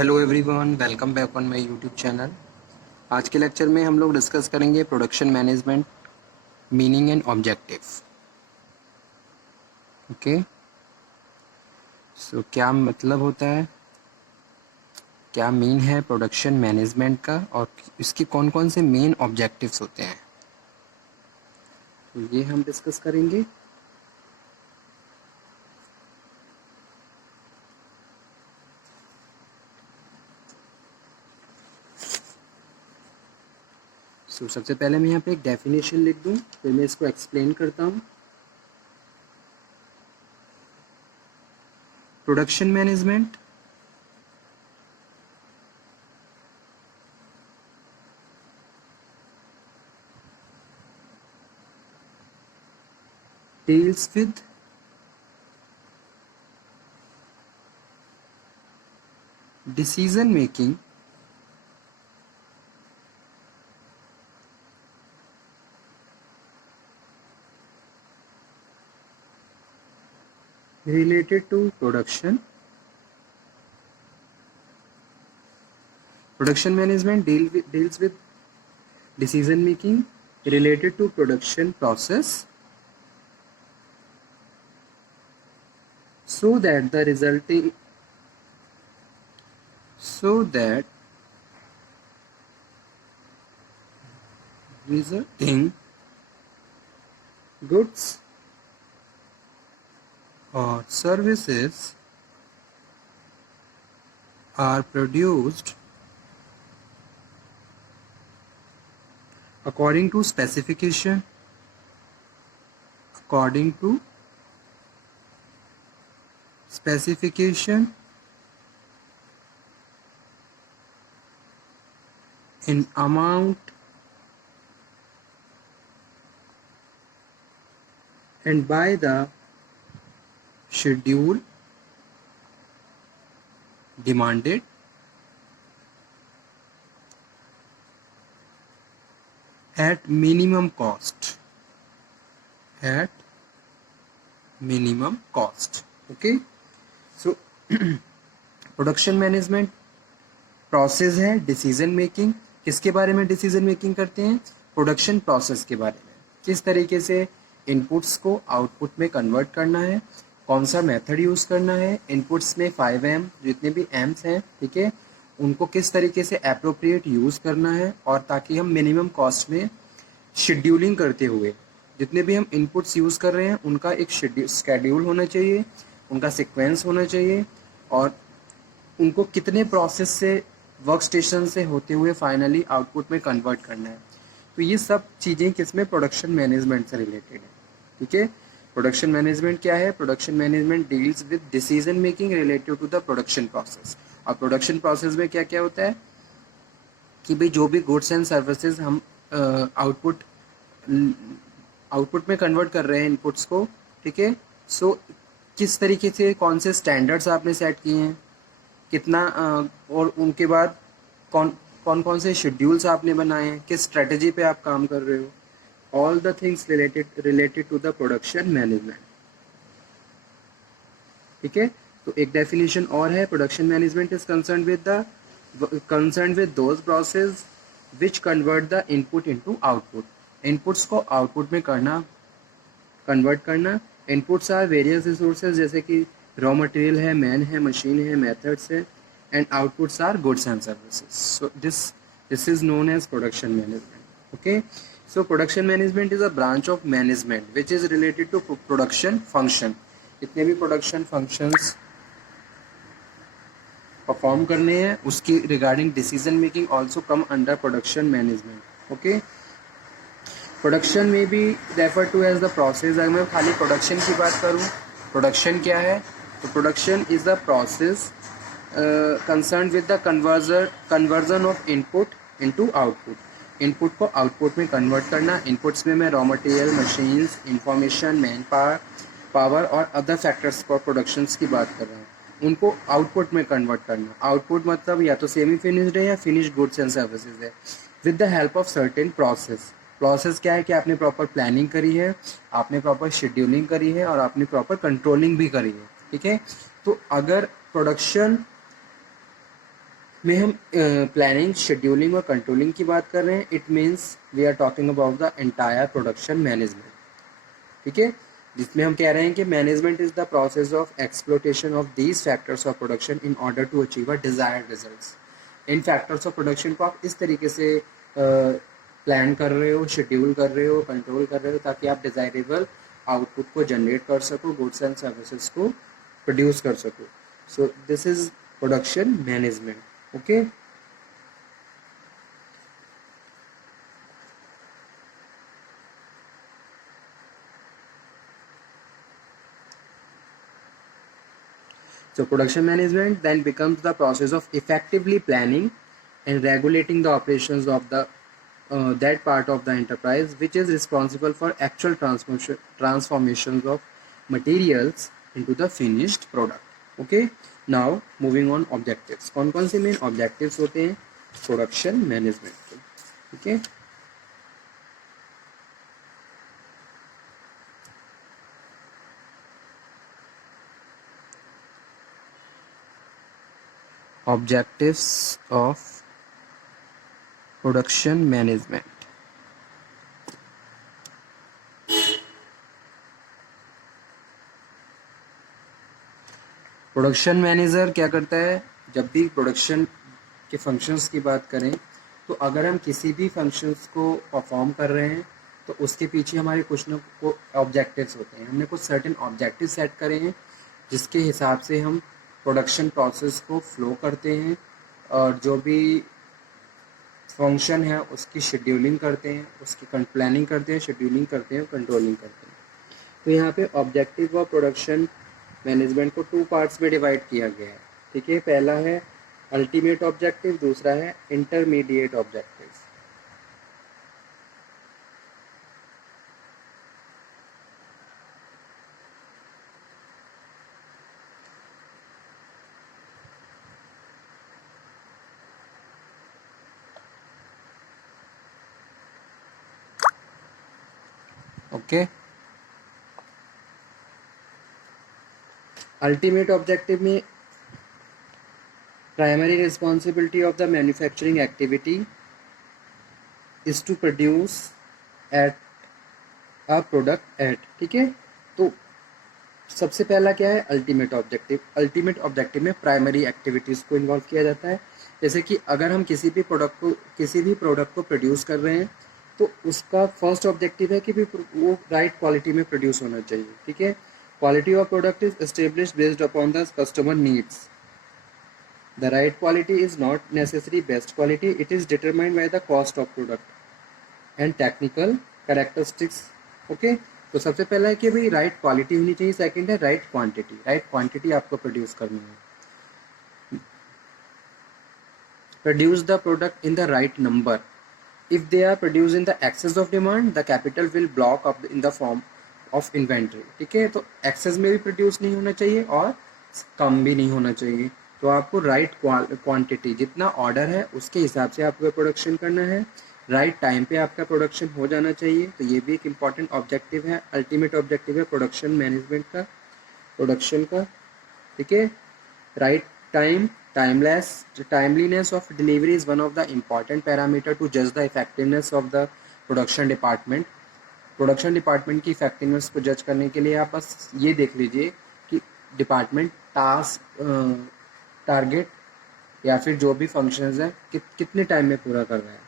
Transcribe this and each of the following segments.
Hello everyone, welcome back on my YouTube channel. आज के lecture में हम लोग डिस्कस करेंगे production management, meaning and objective. Okay, so क्या मतलब होता है, क्या मीन है प्रोडक्शन मैनेजमेंट का और इसके कौन कौन से मेन ऑब्जेक्टिव्स होते हैं, तो ये हम डिस्कस करेंगे। सबसे पहले मैं यहाँ पे एक डेफिनेशन लिख दूँ, फिर मैं इसको एक्सप्लेन करता हूँ। Production management deals with decision making related to production. Production management deals with decision making related to production process so that resulting goods or services are produced according to specification in amount and by the schedule demanded at minimum cost. Okay, so production management process है decision making. किसके बारे में decision making करते हैं? Production process के बारे में। किस तरीके से इनपुट्स को आउटपुट में कन्वर्ट करना है, कौन सा मेथड यूज़ करना है, इनपुट्स में 5M जितने भी एम्स हैं, ठीक है, उनको किस तरीके से अप्रोप्रिएट यूज़ करना है, और ताकि हम मिनिमम कॉस्ट में शेड्यूलिंग करते हुए जितने भी हम इनपुट्स यूज़ कर रहे हैं उनका एक शेड्यूल होना चाहिए, उनका सीक्वेंस होना चाहिए, और उनको कितने प्रोसेस से वर्क स्टेशन से होते हुए फाइनली आउटपुट में कन्वर्ट करना है। तो ये सब चीज़ें किसमें? प्रोडक्शन मैनेजमेंट से रिलेटेड है। ठीक है, प्रोडक्शन मैनेजमेंट क्या है? Production management deals with decision making related to the production process. और प्रोडक्शन प्रोसेस में क्या क्या होता है कि भाई जो भी गुड्स एंड सर्विसेज हम आउटपुट में कन्वर्ट कर रहे हैं इनपुट्स को, ठीक है, सो किस तरीके से कौन से स्टैंडर्ड्स आपने सेट किए हैं, कितना और उनके बाद कौन से शेड्यूल्स आपने बनाए हैं, किस स्ट्रेटजी पे आप काम कर रहे हो, all the things related to the production management. ठीक है, तो एक डेफिनेशन और है, production management is concern with those process which convert the input into output. Inputs को आउटपुट में कन्वर्ट करना। इनपुट्स आर वेरियस रिसोर्सेज, जैसे कि रॉ मटेरियल है, मैन है, मशीन है, मेथड्स है, and outputs are goods and services. So this is known as production management. Okay, so production management is a branch of management which is related to production function. जितने भी production functions perform करने हैं उसकी regarding decision making also come under production management. Okay, production में भी refer to as the process. अगर मैं खाली प्रोडक्शन की बात करूँ, प्रोडक्शन क्या है, तो production is the process concern with the conversion of input into output. Input को आउटपुट में कन्वर्ट करना। इनपुट्स में मैं raw material, machines, information, man power और अदर फैक्टर्स फॉर प्रोडक्शंस की बात कर रहा हूँ, उनको आउटपुट में कन्वर्ट करना। आउटपुट मतलब या तो सेमी फिनिश्ड है या फिनिश्ड गुड्स एंड सर्विसेज है, with the help of certain process क्या है कि आपने प्रॉपर प्लानिंग करी है, आपने प्रॉपर शेड्यूलिंग करी है, और आपने प्रॉपर कंट्रोलिंग भी करी है। ठीक है, तो अगर प्रोडक्शन में हम प्लानिंग, शेड्यूलिंग और कंट्रोलिंग की बात कर रहे हैं. It means we are talking about the entire production management. ठीक है, जिसमें हम कह रहे हैं कि management is the process of exploitation of these factors of production in order to achieve a desired results. इन फैक्टर्स ऑफ प्रोडक्शन को आप इस तरीके से प्लान कर रहे हो, शेड्यूल कर रहे हो, कंट्रोल कर रहे हो, ताकि आप डिजायरेबल आउटपुट को जनरेट कर सको, गुड्स एंड सर्विसेज को प्रोड्यूस कर सको. सो this is production management. Okay, so production management then becomes the process of effectively planning and regulating the operations of the that part of the enterprise which is responsible for actual transformations of materials into the finished product. Okay, now moving on objectives. कौन-कौन से main objectives होते हैं production management के? ठीक है, objectives of production management. Production manager क्या करता है, जब भी प्रोडक्शन के फंक्शंस की बात करें तो अगर हम किसी भी फंक्शंस को परफॉर्म कर रहे हैं तो उसके पीछे हमारे कुछ न कुछ ऑब्जेक्टिव्स होते हैं. हमने कुछ सर्टेन ऑब्जेक्टिव सेट करे हैं जिसके हिसाब से हम प्रोडक्शन प्रोसेस को फ्लो करते हैं और जो भी फंक्शन है उसकी शेड्यूलिंग करते हैं, उसकी प्लानिंग करते हैं, शेड्यूलिंग करते हैं, कंट्रोलिंग करते हैं. तो यहाँ पे ऑब्जेक्टिव ऑफ प्रोडक्शन मैनेजमेंट को 2 पार्ट्स में डिवाइड किया गया है. ठीक है, पहला है अल्टीमेट ऑब्जेक्टिव, दूसरा है intermediate objective. Okay, ultimate objective में primary responsibility of the manufacturing activity is to produce at a product at. ठीक है, तो सबसे पहला क्या है अल्टीमेट ऑब्जेक्टिव. अल्टीमेट ऑब्जेक्टिव में प्राइमरी एक्टिविटीज़ को इन्वॉल्व किया जाता है. जैसे कि अगर हम किसी भी प्रोडक्ट को प्रोड्यूस कर रहे हैं तो उसका फर्स्ट ऑब्जेक्टिव है कि वो राइट क्वालिटी में प्रोड्यूस होना चाहिए. ठीक है, quality of product is established based upon the customer needs. The right quality is not necessary best quality, it is determined by the cost of product and technical characteristics. Okay, तो सबसे पहला है कि भाई राइट क्वालिटी होनी चाहिए. Second है right quantity. Right quantity आपको प्रोड्यूस करनी है. Produce the product in the right number. If they are produced in the excess of demand, the capital will block up in the form of inventory. ठीक है, तो excess में भी produce नहीं होना चाहिए और कम भी नहीं होना चाहिए. तो आपको राइट क्वांटिटी, जितना ऑर्डर है उसके हिसाब से आपको प्रोडक्शन करना है. राइट टाइम पे आपका प्रोडक्शन हो जाना चाहिए. तो ये भी एक इम्पॉर्टेंट ऑब्जेक्टिव है, अल्टीमेट ऑब्जेक्टिव है प्रोडक्शन मैनेजमेंट का, प्रोडक्शन का. ठीक है, right time, timeliness of delivery is one of the important parameter to judge the effectiveness of the production department. Production department की इफेक्टिवनेस को जज करने के लिए आप बस ये देख लीजिए कि डिपार्टमेंट टारगेट या फिर जो भी फंक्शंस है कितने टाइम में पूरा कर रहा है.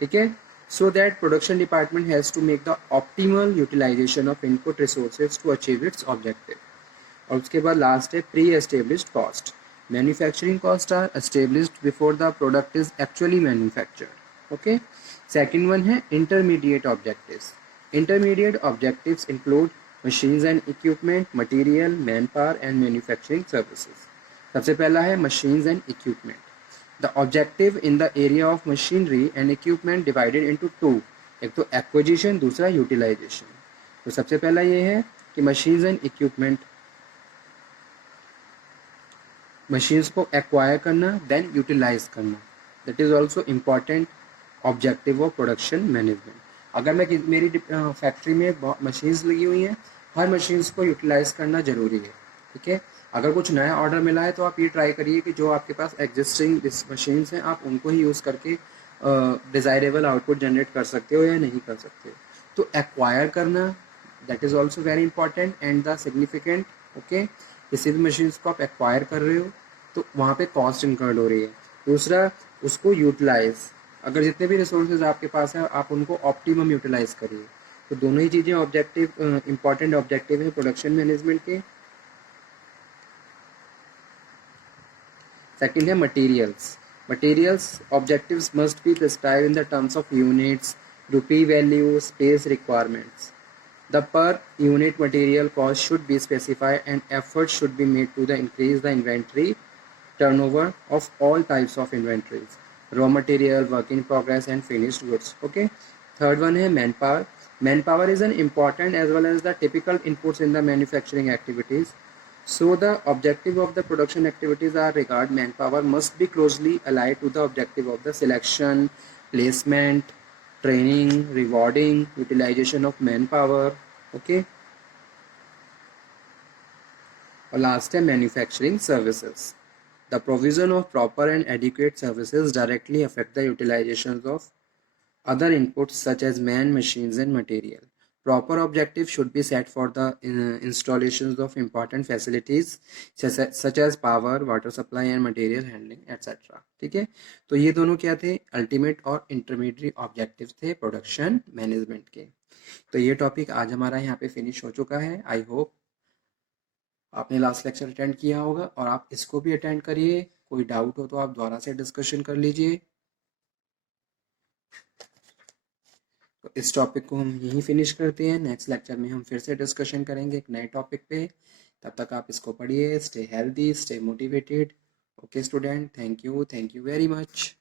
ठीक है, so that production department has to make the optimal utilization of input resources to achieve its objective. और उसके बाद लास्ट है pre established cost. Manufacturing cost are established before the product is actually manufactured. Okay, second one है intermediate objectives. Intermediate objectives include machines and equipment, material, man power and manufacturing services. सबसे पहला है machines and equipment. The objective in the area of machinery and equipment divided into 2. एक तो acquisition, दूसरा utilisation. तो सबसे पहला ये है कि मशीन्स एंड इक्विपमेंट, मशीन्स को एक्वायर करना, देन यूटिलाइज करना. That is also important objective of production management. अगर मैं मेरी फैक्ट्री में मशीन्स लगी हुई हैं, हर मशीन्स को यूटिलाइज करना ज़रूरी है. ठीक है। अगर कुछ नया ऑर्डर मिला है तो आप ये ट्राई करिए कि जो आपके पास एग्जिस्टिंग मशीन्स हैं आप उनको ही यूज़ करके डिज़ायरेबल आउटपुट जनरेट कर सकते हो या नहीं कर सकते हो। तो एक्वायर करना, that is also very important and the significant. Okay, किसी भी मशीन्स को आप एक्वायर कर रहे हो तो वहाँ पे कॉस्ट इनकर्ड हो रही है। दूसरा, उसको यूटिलाइज, अगर जितने भी रिसोर्सेज आपके पास है आप उनको ऑप्टिमम यूटिलाइज करिए। तो दोनों ही चीज़ें ऑब्जेक्टिव इंपॉर्टेंट ऑब्जेक्टिव है प्रोडक्शन मैनेजमेंट के। सेकंड है materials. Materials objectives must be prescribe in the terms of units, rupee value, space requirements. The per unit material cost should be specified and effort should be made to increase the inventory turnover of all types of inventories: raw material, work in progress and finished goods. Okay. Third one है manpower. Manpower is an important as well as the typical inputs in the manufacturing activities. So the objective of the production activities are regard manpower must be closely allied to the objective of the selection, placement, training, rewarding, utilization of manpower. Okay. और last है manufacturing services. The provision of proper and adequate services directly affect the utilization of other inputs such as man, machines and material. Proper objective should be set for the installations of important facilities such as power, water supply and material handling etc. ठीक है, तो ये दोनों क्या थे, ultimate और intermediate objective थे production management के. तो ये टॉपिक आज हमारा यहाँ पे फिनिश हो चुका है. आई होप आपने लास्ट लेक्चर अटेंड किया होगा और आप इसको भी अटेंड करिए. कोई डाउट हो तो आप दोबारा से डिस्कशन कर लीजिए. तो इस टॉपिक को हम यहीं फिनिश करते हैं. नेक्स्ट लेक्चर में हम फिर से डिस्कशन करेंगे एक नए टॉपिक पे. तब तक आप इसको पढ़िए. Stay healthy, stay motivated. Okay student, thank you very much.